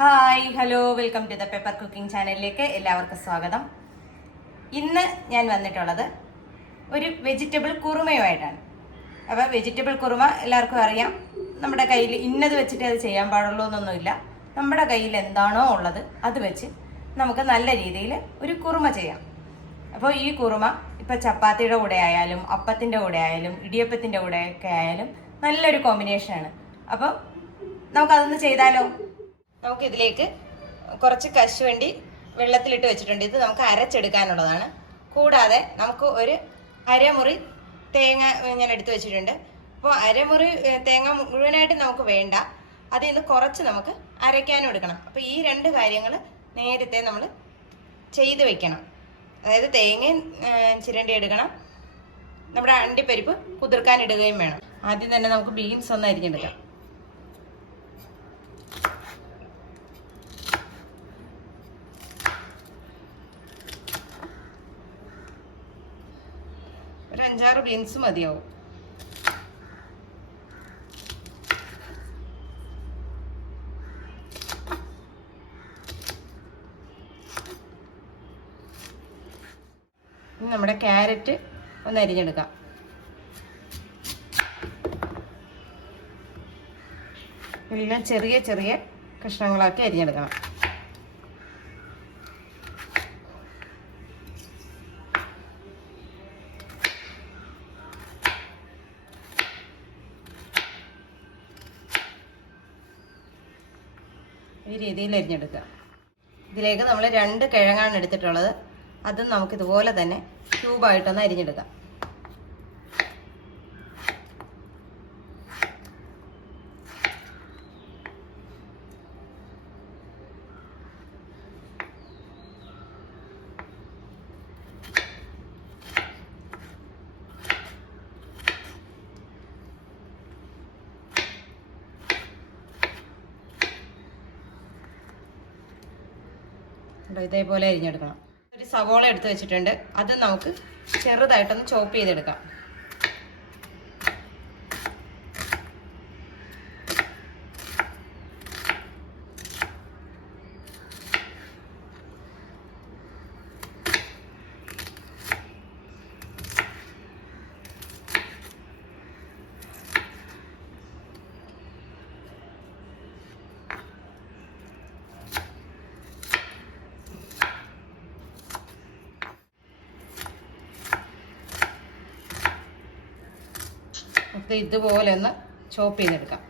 Hi hello welcome to the paper cooking ചാനലിലേക്ക് എല്ലാവർക്കും സ്വാഗതം. ഇന്ന് ഞാൻ വന്നിട്ടുള്ളത് ഒരു വെജിറ്റബിൾ കുറുമയുമായിട്ടാണ്. അപ്പോൾ വെജിറ്റബിൾ കുറുമ എല്ലാവർക്കും അറിയാം. നമ്മുടെ കയ്യിൽ ഇന്നത് വെച്ചിട്ട് അത് ചെയ്യാൻ പാടുള്ളൂ എന്നൊന്നുമില്ല. നമ്മുടെ കയ്യിൽ എന്താണോ ഉള്ളത് അത് വെച്ച് നമുക്ക് നല്ല രീതിയിൽ ഒരു കുറുമ ചെയ്യാം. അപ്പോൾ ഈ കുറുമ ഇപ്പോൾ ചപ്പാത്തിയുടെ കൂടെ ആയാലും അപ്പത്തിന്റെ കൂടെ ആയാലും ഇടിയപ്പത്തിന്റെ കൂടെ ഒക്കെ ആയാലും നല്ലൊരു കോമ്പിനേഷനാണ്. അപ്പോൾ നമുക്കതൊന്ന് ചെയ്താലോ? നമുക്ക് ഇതിലേക്ക് കുറച്ച് കശുവണ്ടി വെള്ളത്തിലിട്ട് വെച്ചിട്ടുണ്ട്. ഇത് നമുക്ക് അരച്ചെടുക്കാനുള്ളതാണ്. കൂടാതെ നമുക്ക് ഒരു അരമുറി തേങ്ങ ഞാൻ എടുത്ത് വെച്ചിട്ടുണ്ട്. അപ്പോൾ അരമുറി തേങ്ങ മുഴുവനായിട്ട് നമുക്ക് വേണ്ട. അതിൽ നിന്ന് കുറച്ച് നമുക്ക് അരയ്ക്കാനും എടുക്കണം. അപ്പോൾ ഈ രണ്ട് കാര്യങ്ങൾ നേരത്തെ നമ്മൾ ചെയ്ത് വെക്കണം. അതായത് തേങ്ങയും ചിരണ്ടി എടുക്കണം. നമ്മുടെ അണ്ടിപ്പരിപ്പ് കുതിർക്കാൻ ഇടുകയും വേണം. ആദ്യം തന്നെ നമുക്ക് ബീൻസ് ഒന്ന് അരിഞ്ഞെടുക്കാം അഞ്ചാറ് ബീൻസ് മതിയാവും. നമ്മുടെ ക്യാരറ്റ് ഒന്ന് അരിഞ്ഞെടുക്കാം. എല്ലാം ചെറിയ ചെറിയ കഷ്ണങ്ങളാക്കി അരിഞ്ഞെടുക്കണം. ഈ രീതിയിൽ അരിഞ്ഞെടുക്കുക. ഇതിലേക്ക് നമ്മൾ രണ്ട് കിഴങ്ങാണ് എടുത്തിട്ടുള്ളത്. അതും നമുക്കിതുപോലെ തന്നെ ക്യൂബായിട്ടൊന്ന് അരിഞ്ഞെടുക്കാം. ഇതേപോലെ അരിഞ്ഞെടുക്കണം. ഒരു സവോള എടുത്ത് വെച്ചിട്ടുണ്ട്. അത് നമുക്ക് ചെറുതായിട്ടൊന്ന് ചോപ്പ് ചെയ്തെടുക്കാം. നമുക്ക് ഇതുപോലെ ഒന്ന് ചോപ്പ് ചെയ്തെടുക്കാം.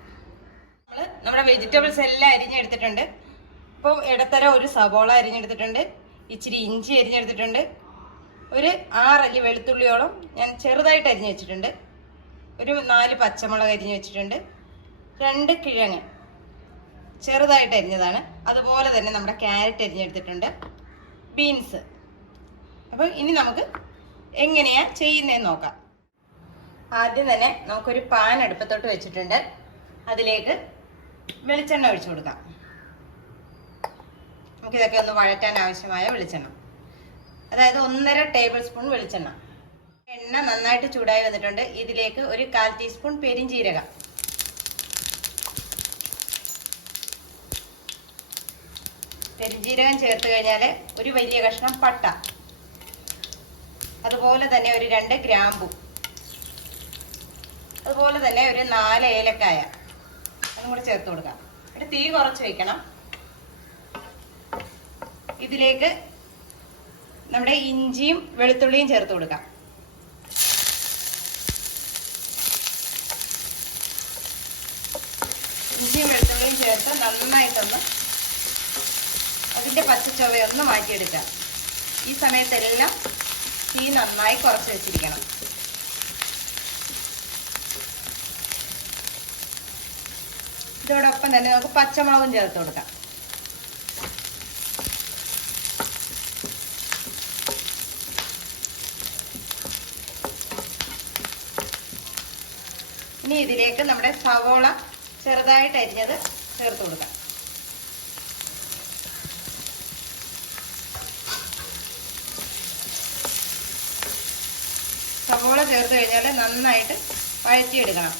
നമ്മൾ നമ്മുടെ വെജിറ്റബിൾസ് എല്ലാം അരിഞ്ഞെടുത്തിട്ടുണ്ട്. ഇപ്പോൾ ഇടത്തരം ഒരു സവോള അരിഞ്ഞെടുത്തിട്ടുണ്ട്. ഇച്ചിരി ഇഞ്ചി അരിഞ്ഞെടുത്തിട്ടുണ്ട്. ഒരു ആറല്ലി വെളുത്തുള്ളിയോളം ഞാൻ ചെറുതായിട്ട് അരിഞ്ഞ് വെച്ചിട്ടുണ്ട്. ഒരു നാല് പച്ചമുളക് അരിഞ്ഞ് വെച്ചിട്ടുണ്ട്. രണ്ട് കിഴങ്ങ് ചെറുതായിട്ട് അരിഞ്ഞതാണ്. അതുപോലെ തന്നെ നമ്മുടെ ക്യാരറ്റ് അരിഞ്ഞെടുത്തിട്ടുണ്ട്. ബീൻസ്. അപ്പോൾ ഇനി നമുക്ക് എങ്ങനെയാണ് ചെയ്യുന്നതെന്ന് നോക്കാം. ആദ്യം തന്നെ നമുക്കൊരു പാൻ അടുപ്പത്തോട്ട് വെച്ചിട്ടുണ്ട്. അതിലേക്ക് വെളിച്ചെണ്ണ ഒഴിച്ചു കൊടുക്കാം. നമുക്കിതൊക്കെ ഒന്ന് വഴറ്റാൻ ആവശ്യമായ വെളിച്ചെണ്ണ. അതായത് ഒന്നര ടേബിൾ സ്പൂൺ വെളിച്ചെണ്ണ. എണ്ണ നന്നായിട്ട് ചൂടായി വന്നിട്ടുണ്ട്. ഇതിലേക്ക് ഒരു കാൽ ടീസ്പൂൺ പെരിഞ്ചീരകം പെരിഞ്ചീരകം ചേർത്ത് കഴിഞ്ഞാൽ ഒരു വലിയ കഷ്ണം പട്ട. അതുപോലെ തന്നെ ഒരു രണ്ട് ഗ്രാമ്പു. അതുപോലെ തന്നെ ഒരു നാല് ഏലക്കായ. അതും കൂടി ചേർത്ത് കൊടുക്കാം. എന്നിട്ട് തീ കുറച്ച് വയ്ക്കണം ഇതിലേക്ക് നമ്മുടെ ഇഞ്ചിയും വെളുത്തുള്ളിയും ചേർത്ത് കൊടുക്കാം. ഇഞ്ചിയും വെളുത്തുള്ളിയും ചേർത്ത് നന്നായിട്ടൊന്ന് അതിന്റെ പച്ചച്ചുവയൊന്ന് മാറ്റിയെടുക്കാം. ഈ സമയത്തെല്ലാം തീ നന്നായി കുറച്ച് വെച്ചിരിക്കണം. ഇതോടൊപ്പം തന്നെ നമുക്ക് പച്ചമുളകും ചേർത്ത് കൊടുക്കാം. ഇനി ഇതിലേക്ക് നമ്മുടെ സവോള ചെറുതായിട്ട് അരിഞ്ഞത് ചേർത്ത് കൊടുക്കാം. സവോള ചേർത്ത് കഴിഞ്ഞാൽ നന്നായിട്ട് വഴറ്റിയെടുക്കണം.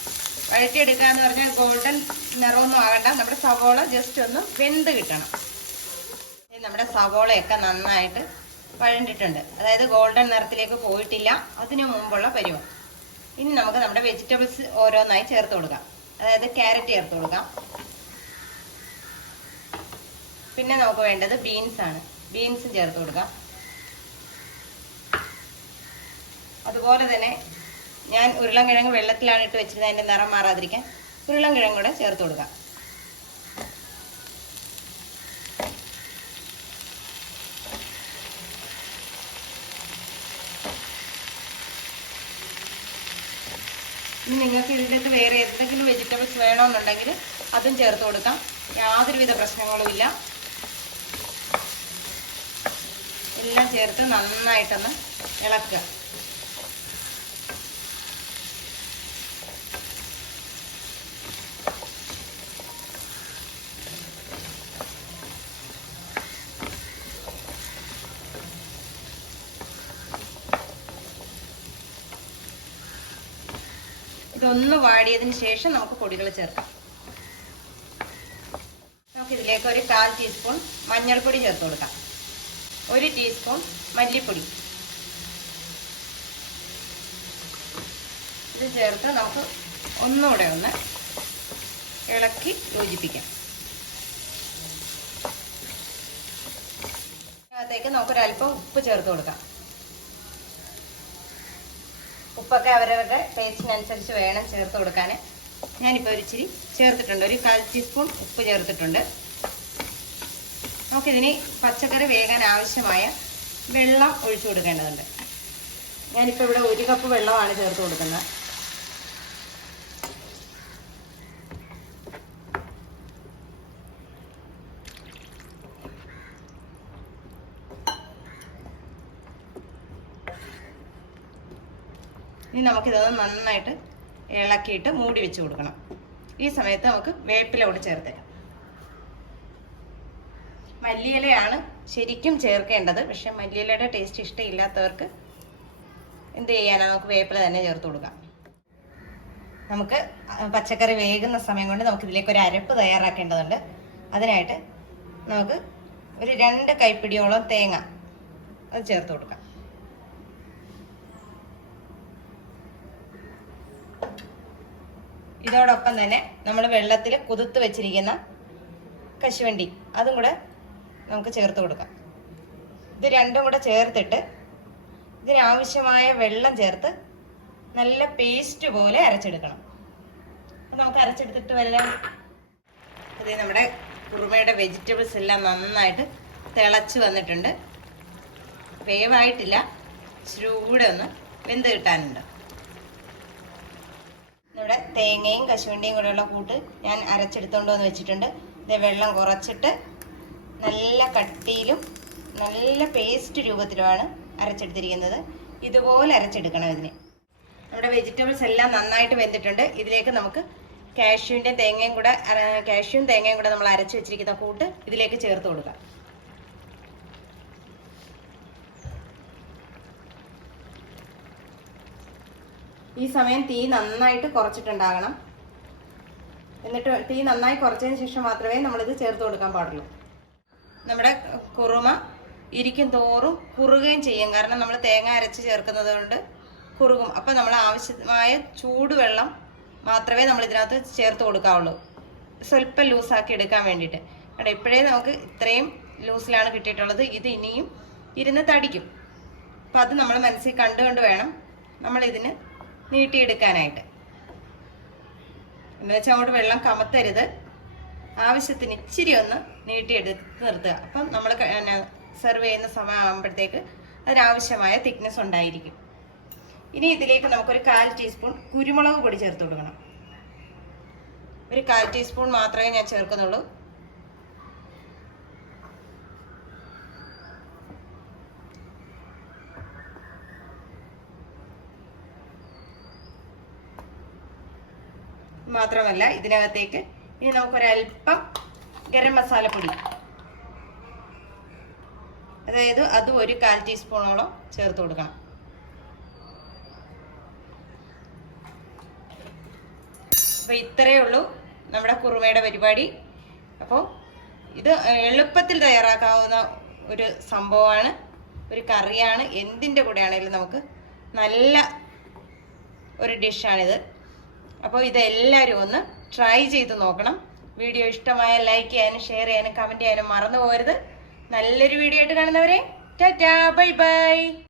വഴറ്റിയെടുക്കുക എന്ന് പറഞ്ഞാൽ ഗോൾഡൻ നിറമൊന്നും ആകണ്ട. നമ്മുടെ സവോള ജസ്റ്റ് ഒന്ന് വെന്ത് കിട്ടണം. നമ്മുടെ സവോളയൊക്കെ നന്നായിട്ട് വഴണ്ടിട്ടുണ്ട്. അതായത് ഗോൾഡൻ നിറത്തിലേക്ക് പോയിട്ടില്ല. അതിനു മുമ്പുള്ള പരിവം. ഇനി നമുക്ക് നമ്മുടെ വെജിറ്റബിൾസ് ഓരോന്നായി ചേർത്ത് കൊടുക്കാം. അതായത് ക്യാരറ്റ് ചേർത്ത് കൊടുക്കാം. പിന്നെ നമുക്ക് വേണ്ടത് ബീൻസ് ആണ്. ബീൻസും ചേർത്ത് കൊടുക്കാം. അതുപോലെ തന്നെ ഞാൻ ഉരുളൻകിഴങ്ങ് വെള്ളത്തിലാണ് ഇട്ട് വെച്ചിരുന്നത്. അതിന്റെ നിറം മാറാതിരിക്കാൻ ഉരുളൻകിഴങ്ങ് കൂടെ ചേർത്ത് കൊടുക്കാം. ഇനി നിങ്ങൾക്ക് ഇതിന്റെ വേറെ എന്തെങ്കിലും വെജിറ്റബിൾസ് വേണമെന്നുണ്ടെങ്കിൽ അതും ചേർത്ത് കൊടുക്കാം. യാതൊരുവിധ പ്രശ്നങ്ങളുമില്ല എല്ലാം ചേർത്ത് നന്നായിട്ടൊന്ന് ഇളക്കുക. ഇതൊന്ന് വാടിയതിന് ശേഷം നമുക്ക് പൊടികൾ ചേർക്കാം. നമുക്ക് ഇതിലേക്ക് ഒരു കാൽ ടീസ്പൂൺ മഞ്ഞൾപ്പൊടി ചേർത്ത് കൊടുക്കാം. ഒരു ടീസ്പൂൺ മല്ലിപ്പൊടി. ഇത് ചേർത്ത് നമുക്ക് ഒന്നുകൂടെ ഒന്ന് ഇളക്കി യോജിപ്പിക്കാം. അതിനകത്തേക്ക് നമുക്കൊരല്പം ഉപ്പ് ചേർത്ത് കൊടുക്കാം. ഉപ്പൊക്കെ അവരവരുടെ ടേസ്റ്റിനനുസരിച്ച് വേണം ചേർത്ത് കൊടുക്കാൻ ഞാനിപ്പോൾ ഒരു ഇച്ചിരി ചേർത്തിട്ടുണ്ട്. ഒരു കാൽ ടീസ്പൂൺ ഉപ്പ് ചേർത്തിട്ടുണ്ട്. നമുക്കിതിന് പച്ചക്കറി വേകാൻ ആവശ്യമായ വെള്ളം ഒഴിച്ചു കൊടുക്കേണ്ടതുണ്ട്. ഞാനിപ്പോൾ ഇവിടെ ഒരു കപ്പ് വെള്ളമാണ് ചേർത്ത് കൊടുക്കുന്നത്. ഇനി നമുക്കിതൊന്ന് നന്നായിട്ട് ഇളക്കിയിട്ട് മൂടി വെച്ച് കൊടുക്കണം. ഈ സമയത്ത് നമുക്ക് വേപ്പില കൂടെ ചേർത്തേക്കാം. മല്ലിയിലയാണ് ശരിക്കും ചേർക്കേണ്ടത്. പക്ഷെ മല്ലിയിലയുടെ ടേസ്റ്റ് ഇഷ്ടമില്ലാത്തവർക്ക് എന്ത് ചെയ്യാനാണ് നമുക്ക് വേപ്പില തന്നെ ചേർത്ത് കൊടുക്കാം. നമുക്ക് പച്ചക്കറി വേകുന്ന സമയം കൊണ്ട് നമുക്ക് ഇതിലേക്ക് ഒരു അരപ്പ് തയ്യാറാക്കേണ്ടതുണ്ട്. അതിനായിട്ട് നമുക്ക് ഒരു രണ്ട് കൈപ്പിടിയോളം തേങ്ങ അത് ചേർത്ത് കൊടുക്കാം. ഇതോടൊപ്പം തന്നെ നമ്മൾ വെള്ളത്തിൽ കുതിർത്ത് വെച്ചിരിക്കുന്ന കശുവണ്ടി അതും കൂടെ നമുക്ക് ചേർത്ത് കൊടുക്കാം. ഇത് രണ്ടും കൂടെ ചേർത്തിട്ട് ഇതിനാവശ്യമായ വെള്ളം ചേർത്ത് നല്ല പേസ്റ്റ് പോലെ അരച്ചെടുക്കണം. അപ്പം നമുക്ക് അരച്ചെടുത്തിട്ട് വരാം അത് നമ്മുടെ കുറുമയുടെ വെജിറ്റബിൾസ് എല്ലാം നന്നായിട്ട് തിളച്ച് വന്നിട്ടുണ്ട്. വേവായിട്ടില്ല ചൂടെ ഒന്ന് വെന്ത് കിട്ടാനുണ്ട്. നമ്മുടെ തേങ്ങയും കശുവണ്ടിയും കൂടെയുള്ള കൂട്ട് ഞാൻ അരച്ചെടുത്തോണ്ട് വന്ന് വെച്ചിട്ടുണ്ട്. ഇത് വെള്ളം കുറച്ചിട്ട് നല്ല കട്ടിയിലും നല്ല പേസ്റ്റ് രൂപത്തിലുമാണ് അരച്ചെടുത്തിരിക്കുന്നത്. ഇതുപോലെ അരച്ചെടുക്കണം ഇതിന്. നമ്മുടെ വെജിറ്റബിൾസ് എല്ലാം നന്നായിട്ട് വെന്തിട്ടുണ്ട്. ഇതിലേക്ക് നമുക്ക് കാഷ്യൂവിന്റെ തേങ്ങയും കൂടെ കാഷ്യൂവും തേങ്ങയും കൂടെ നമ്മൾ അരച്ച് വെച്ചിരിക്കുന്ന കൂട്ട് ഇതിലേക്ക് ചേർത്ത് കൊടുക്കാം. ഈ സമയം തീ നന്നായിട്ട് കുറച്ചിട്ടുണ്ടാകണം. എന്നിട്ട് തീ നന്നായി കുറച്ചതിന് ശേഷം മാത്രമേ നമ്മളിത് ചേർത്ത് കൊടുക്കാൻ പാടുള്ളൂ. നമ്മുടെ കുറുമ ഇരിക്കും തോറും കുറുകയും ചെയ്യും. കാരണം നമ്മൾ തേങ്ങ അരച്ച് ചേർക്കുന്നത് കൊണ്ട് കുറുകും. അപ്പം നമ്മൾ ആവശ്യമായ ചൂടുവെള്ളം മാത്രമേ നമ്മൾ ഇതിനകത്ത് ചേർത്ത് കൊടുക്കാവുള്ളൂ. സ്വല്പം ലൂസാക്കി എടുക്കാൻ വേണ്ടിയിട്ട്. കാരണം ഇപ്പോഴേ നമുക്ക് ഇത്രയും ലൂസിലാണ് കിട്ടിയിട്ടുള്ളത്. ഇത് ഇനിയും ഇരുന്ന് തടിക്കും. അപ്പം അത് നമ്മൾ മനസ്സിൽ കണ്ടുകൊണ്ട് വേണം നമ്മളിതിന് നീട്ടിയെടുക്കാനായിട്ട്. എന്ന് വെച്ചാൽ അങ്ങോട്ട് വെള്ളം കമത്തരുത്. ആവശ്യത്തിന് ഇച്ചിരി ഒന്ന് നീട്ടിയെടുത്ത് നിർത്തുക. അപ്പം നമ്മൾ സെർവ് ചെയ്യുന്ന സമയമാകുമ്പോഴത്തേക്ക് അതിനാവശ്യമായ തിക്നെസ് ഉണ്ടായിരിക്കും. ഇനി ഇതിലേക്ക് നമുക്കൊരു കാൽ ടീസ്പൂൺ കുരുമുളക് പൊടി ചേർത്ത് കൊടുക്കണം. ഒരു കാൽ ടീസ്പൂൺ മാത്രമേ ഞാൻ ചേർക്കുന്നുള്ളൂ. മാത്രമല്ല ഇതിനകത്തേക്ക് ഇനി നമുക്കൊരല്പം ഗരം മസാലപ്പൊടി അതായത് അത് ഒരു കാൽ ടീസ്പൂണോളം ചേർത്ത് കൊടുക്കണം. അപ്പൊ ഇത്രയേ ഉള്ളൂ നമ്മുടെ കുറുമയുടെ പരിപാടി. അപ്പോൾ ഇത് എളുപ്പത്തിൽ തയ്യാറാക്കാവുന്ന ഒരു സംഭവമാണ് ഒരു കറിയാണ്. എന്തിന്റെ കൂടെ ആണെങ്കിലും നമുക്ക് നല്ല ഒരു ഡിഷാണിത്. അപ്പോൾ ഇതെല്ലാവരും ഒന്ന് ട്രൈ ചെയ്ത് നോക്കണം. വീഡിയോ ഇഷ്ടമായ ലൈക്ക് ചെയ്യാനും ഷെയർ ചെയ്യാനും കമന്റ് ചെയ്യാനും മറന്നു പോകരുത്. നല്ലൊരു വീഡിയോ ആയിട്ട് കാണുന്നവരെ ടാറ്റാ ബൈ ബൈ